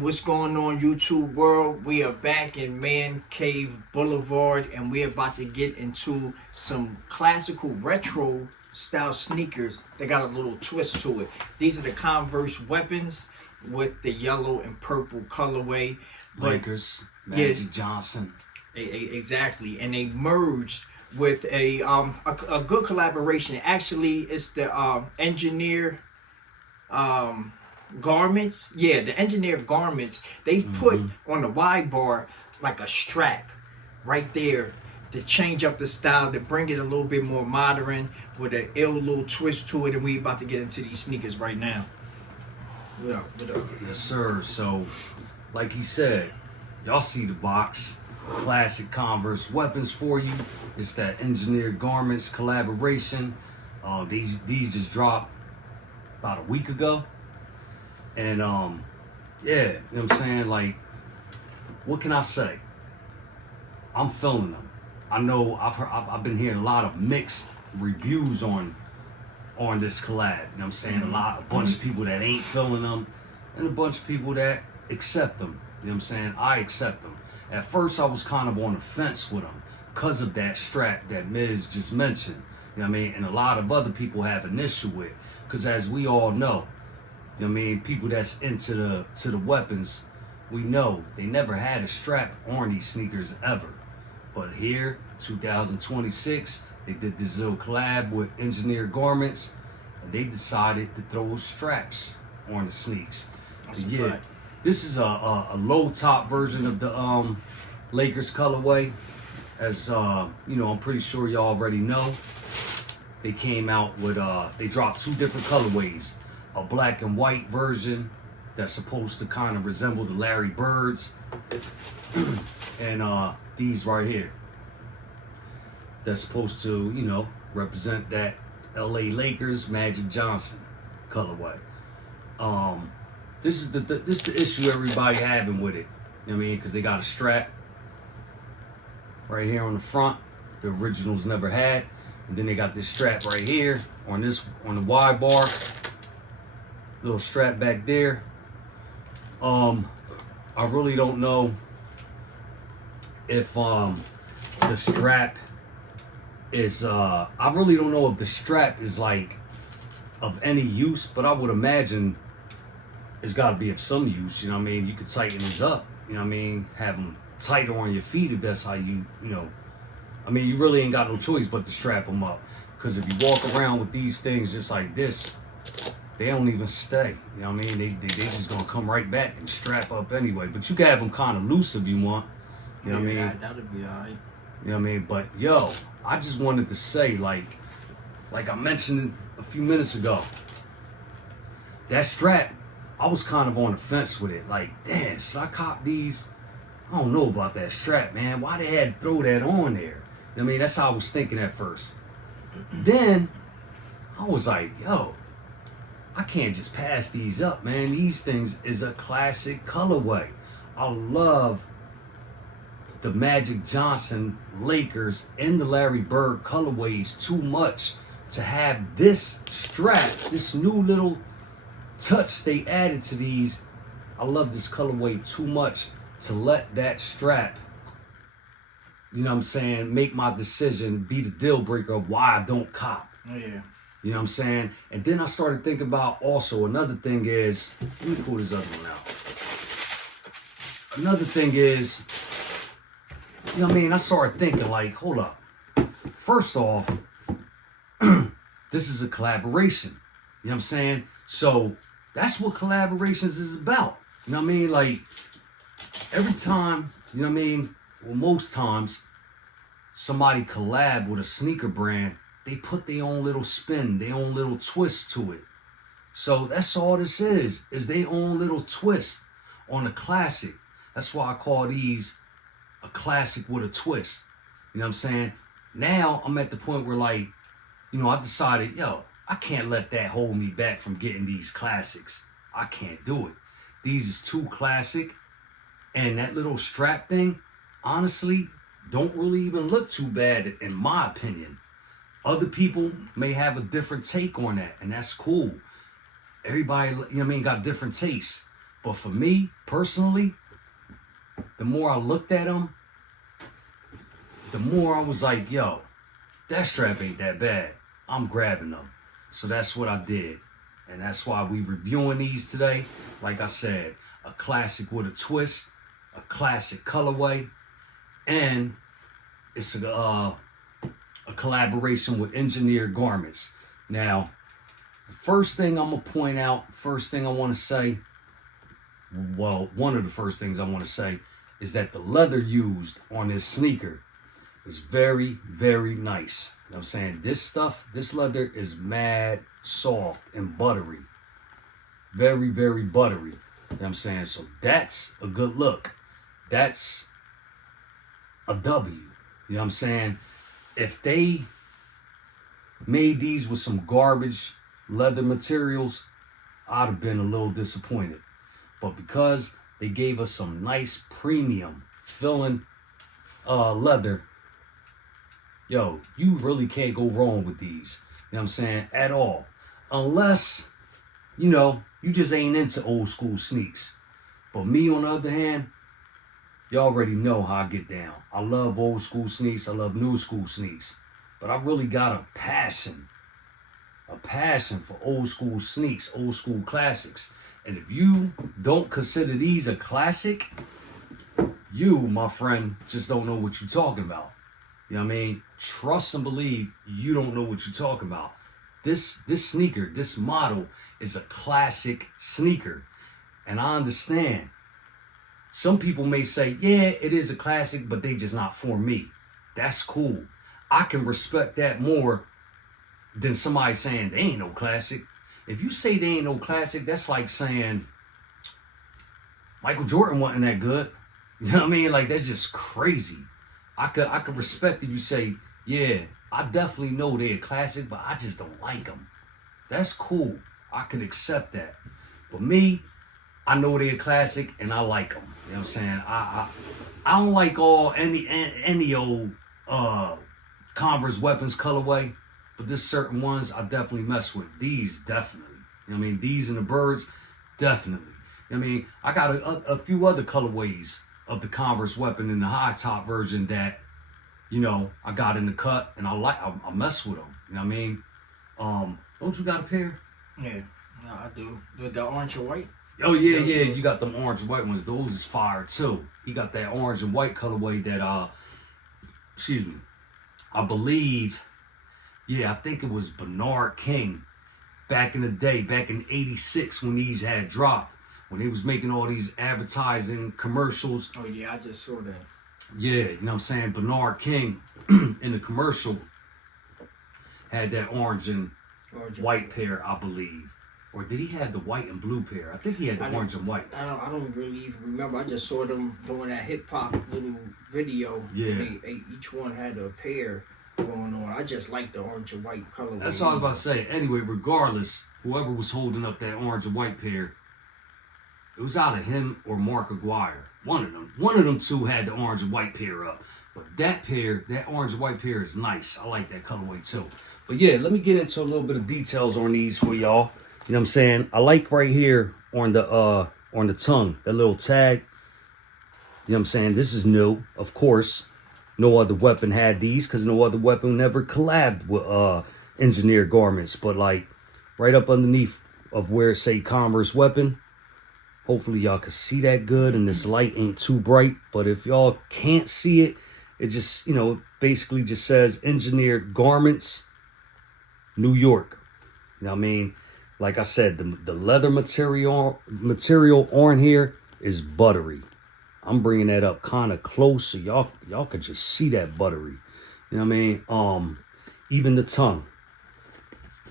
What's going on, YouTube world? We are back in Man Cave Boulevard, and we're about to get into some classical retro style sneakers that got a little twist to it. These are the Converse weapons with the yellow and purple colorway. Lakers, Magic Johnson. Exactly, and they merged with a good collaboration. Actually, it's the engineer garments. Yeah, the engineered garments. They put on the Y bar like a strap right there to change up the style, to bring it a little bit more modern with an ill little twist to it. And we about to get into these sneakers right now. What up? Yes, sir. So, like he said, y'all see the box. Classic Converse weapons for you. It's that engineered garments collaboration. These just dropped about a week ago. And yeah, you know what I'm saying? Like, what can I say? I'm feeling them. I know I've been hearing a lot of mixed reviews on this collab. You know what I'm saying? A bunch of people that ain't feeling them, and a bunch of people that accept them. You know what I'm saying? I accept them. At first, I was kind of on the fence with them because of that strap that Miz just mentioned. You know what I mean? And a lot of other people have an issue with, because as we all know, you know what I mean, people that's into the weapons, we know they never had a strap on these sneakers ever. But here, 2026, they did this little collab with engineered garments, and they decided to throw straps on the sneaks. Yeah, this is a low top version of the Lakers colorway. As you know, I'm pretty sure y'all already know. They came out with they dropped two different colorways. A black and white version that's supposed to kind of resemble the Larry Birds, and these right here that's supposed to, you know, represent that LA Lakers Magic Johnson colorway. This is the issue everybody having with it. You know what I mean? Because they got a strap right here on the front, the originals never had, and then they got this strap right here on the Y bar. Little strap back there. I really don't know if the strap is I really don't know if the strap is like of any use, but I would imagine it's got to be of some use. You know what I mean? You could tighten these up. You know what I mean? Have them tighter on your feet if that's how you know. I mean, you really ain't got no choice but to strap them up, because if you walk around with these things just like this, they don't even stay. You know what I mean? They just gonna come right back and strap up anyway. But you can have them kind of loose if you want. You know what I mean? That'll be alright. You know what I mean? But yo, I just wanted to say, like I mentioned a few minutes ago, that strap, I was kind of on the fence with it. Like, damn, should I cop these? I don't know about that strap, man. Why they had to throw that on there? You know what I mean? That's how I was thinking at first. Then I was like, yo, I can't just pass these up, man. These things is a classic colorway. I love the Magic Johnson Lakers and the Larry Bird colorways too much to have this strap, this new little touch they added to these. I love this colorway too much to let that strap, you know what I'm saying, make my decision, be the deal breaker of why I don't cop. Oh, yeah. You know what I'm saying? And then I started thinking about also another thing is, let me pull this other one out. Another thing is, you know what I mean? I started thinking like, hold up. First off, this is a collaboration. You know what I'm saying? So that's what collaborations is about. You know what I mean? Like, every time, you know what I mean? Well, most times, somebody collab with a sneaker brand, they put their own little spin, their own little twist to it. So that's all this is their own little twist on a classic. That's why I call these a classic with a twist. You know what I'm saying? Now I'm at the point where, like, you know, I've decided, yo, I can't let that hold me back from getting these classics. I can't do it. These is too classic. And that little strap thing, honestly, don't really even look too bad in my opinion. Other people may have a different take on that, and that's cool. Everybody, you know what I mean, got different tastes. But for me, personally, the more I looked at them, the more I was like, yo, that strap ain't that bad. I'm grabbing them. So that's what I did. And that's why we reviewing these today. Like I said, a classic with a twist, a classic colorway, and it's a collaboration with Engineered Garments. Now, the first thing I'm gonna point out, first thing I want to say, well, one of the first things I want to say is that the leather used on this sneaker is very, very nice. You know what I'm saying? This stuff, this leather is mad soft and buttery. Very, very buttery. You know what I'm saying? So that's a good look. That's a W. You know what I'm saying? If they made these with some garbage leather materials, I'd have been a little disappointed. But because they gave us some nice premium filling leather, yo, you really can't go wrong with these. You know what I'm saying? At all. Unless, you know, you just ain't into old school sneaks. But me, on the other hand, you already know how I get down. I love old school sneaks. I love new school sneaks. But I really got a passion for old school sneaks, old school classics. And if you don't consider these a classic, you, my friend, just don't know what you're talking about. You know what I mean? Trust and believe you don't know what you're talking about. This sneaker, this model is a classic sneaker. And I understand. Some people may say, yeah, it is a classic, but they just not for me. That's cool. I can respect that more than somebody saying they ain't no classic. If you say they ain't no classic, that's like saying Michael Jordan wasn't that good. You know what I mean? Like, that's just crazy. I could respect if you say, yeah, I definitely know they're a classic, but I just don't like them. That's cool. I could accept that. But me, I know they're a classic and I like them. You know what I'm saying? I don't like any old Converse weapons colorway, but there's certain ones I definitely mess with. These definitely. You know what I mean? These and the birds, definitely. You know what I mean? I got a few other colorways of the Converse weapon in the high top version that, you know, I got in the cut and I mess with them. You know what I mean? Don't you got a pair? Yeah, no, I do. The orange and white. Oh yeah, you got them orange and white ones. Those is fire too. You got that orange and white colorway that excuse me, I believe, yeah, I think it was Bernard King back in the day, back in '86 when these had dropped, when they was making all these advertising commercials. Oh yeah, I just saw that. Yeah, you know what I'm saying? Bernard King in the commercial had that orange and white pair, I believe. Or did he have the white and blue pair? I think he had the orange and white. I don't really even remember. I just saw them doing that hip hop little video. Yeah. Each one had a pair going on. I just like the orange and white color. That's all I was about to say. Anyway, regardless, whoever was holding up that orange and white pair, it was either him or Mark Aguirre. One of them two had the orange and white pair up. But that pair, that orange and white pair is nice. I like that colorway too. But yeah, let me get into a little bit of details on these for y'all. You know what I'm saying? I like right here on the tongue, that little tag. You know what I'm saying? This is new, of course. No other weapon had these because no other weapon never collabed with Engineered Garments. But like right up underneath of where it say Converse weapon. Hopefully y'all can see that good and this light ain't too bright. But if y'all can't see it, it just, you know, basically just says Engineered Garments, New York. You know what I mean? Like I said, the leather material on here is buttery. I'm bringing that up kind of close so y'all could just see that buttery. You know what I mean? Even the tongue.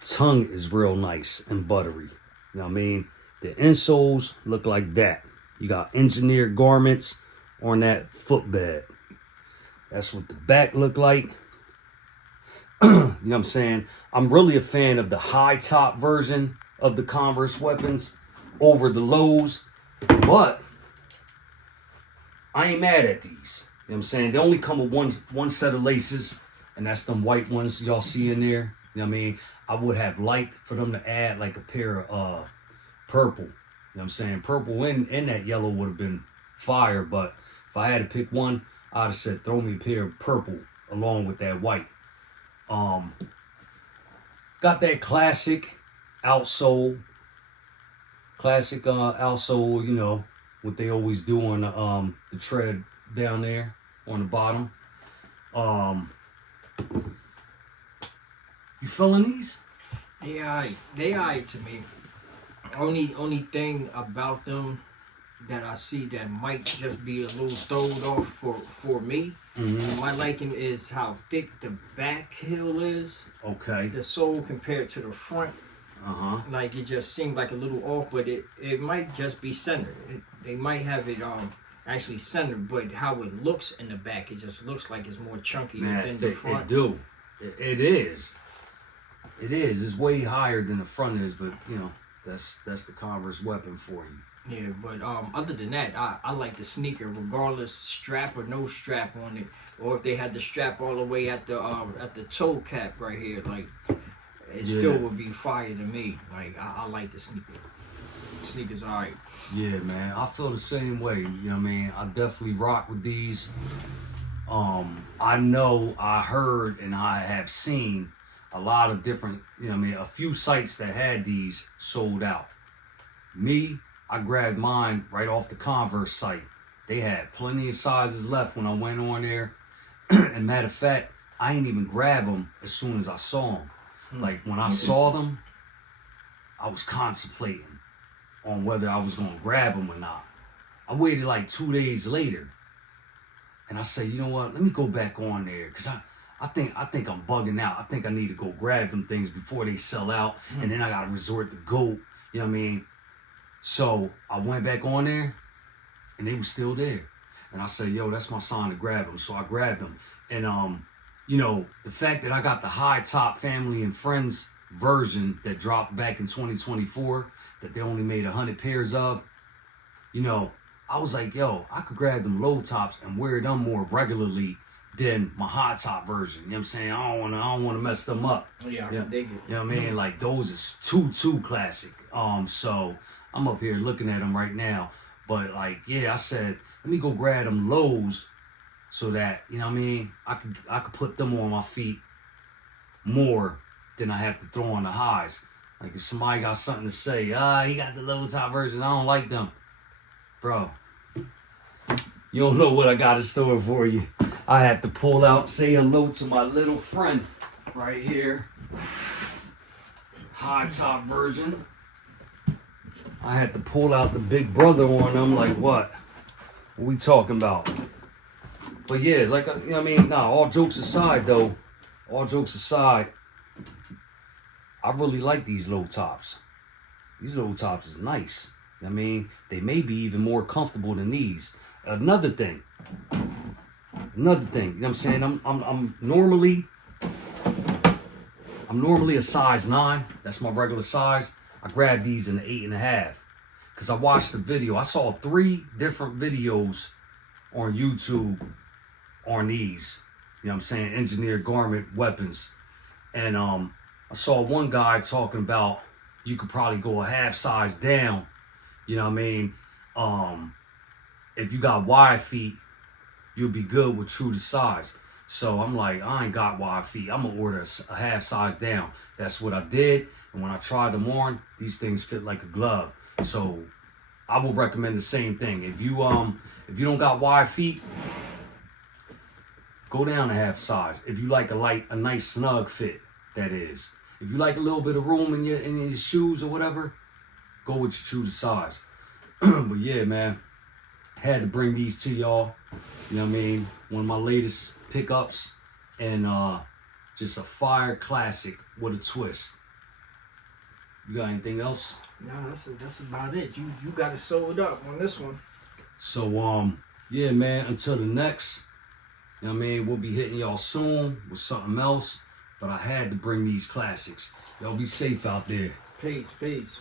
Tongue is real nice and buttery. You know what I mean? The insoles look like that. You got Engineered Garments on that footbed. That's what the back look like. You know what I'm saying? I'm really a fan of the high top version of the Converse weapons over the lows, but I ain't mad at these. You know what I'm saying? They only come with one set of laces, and that's them white ones y'all see in there. You know what I mean? I would have liked for them to add like a pair of purple. You what I'm saying? Purple and that yellow would have been fire, but if I had to pick one, I'd have said throw me a pair of purple along with that white. Got that classic outsole. Classic outsole, you know, what they always do on the tread down there on the bottom. You feeling these? They alright to me. Only thing about them that I see that might just be a little thrown off for me. My liking is how thick the back heel is. Okay. The sole compared to the front. Like it just seemed like a little off, but it might just be centered. They might have it actually centered, but how it looks in the back, it just looks like it's more chunky than the front. It do. It is. It is. It's way higher than the front is, but you know that's the Converse weapon for you. Yeah, but other than that, I like the sneaker regardless strap or no strap on it, or if they had the strap all the way at the toe cap right here, like it still would be fire to me. Like I like the sneaker. Sneakers alright. Yeah, man. I feel the same way. You know what I mean? I definitely rock with these. I know I heard and I have seen a lot of different, you know what I mean, a few sites that had these sold out. Me, I grabbed mine right off the Converse site. They had plenty of sizes left when I went on there. And matter of fact, I ain't even grab them as soon as I saw them. Like when I saw them, I was contemplating on whether I was gonna grab them or not. I waited like 2 days later, and I said, you know what? Let me go back on there because I think I'm bugging out. I think I need to go grab them things before they sell out, and then I gotta resort to GOAT. You know what I mean? So I went back on there, and they were still there, and I said, yo, that's my sign to grab them. So I grabbed them, and you know, the fact that I got the high top family and friends version that dropped back in 2024 that they only made 100 pairs of, you know, I was like, yo, I could grab them low tops and wear them more regularly than my high top version. You know what I'm saying? I don't wanna mess them up. Yeah, I can dig it. You know what I mean? Like those is too classic. So I'm up here looking at them right now. But like, yeah, I said, let me go grab them lows so that, you know what I mean, I could put them on my feet more than I have to throw on the highs. Like if somebody got something to say, he got the low top versions, I don't like them. Bro, you don't know what I got in store for you. I had to pull out, say hello to my little friend right here. High top version. I had to pull out the big brother on them, like what? What we talking about? But yeah, like, you know what I mean? Nah, all jokes aside though, I really like these low tops. These low tops is nice. I mean, they may be even more comfortable than these. Another thing, you know what I'm saying? I'm normally a size 9. That's my regular size. I grabbed these in the 8.5 because I watched the video. I saw 3 different videos on YouTube on these. You know what I'm saying? Engineered garment weapons. And I saw one guy talking about you could probably go a half size down. You know what I mean? If you got wide feet, you'll be good with true to size. So I'm like, I ain't got wide feet. I'm gonna order a half size down. That's what I did. And when I tried them on, these things fit like a glove. So I would recommend the same thing. If you don't got wide feet, go down a half size. If you like a nice snug fit, that is. If you like a little bit of room in your shoes or whatever, go with your true to size. But yeah, man, had to bring these to y'all. You know what I mean? One of my latest pickups, and just a fire classic with a twist. You got anything else? No, that's about it. You got it sold up on this one. So yeah, man, until the next, you know what I mean, we'll be hitting y'all soon with something else. But I had to bring these classics. Y'all be safe out there. Peace.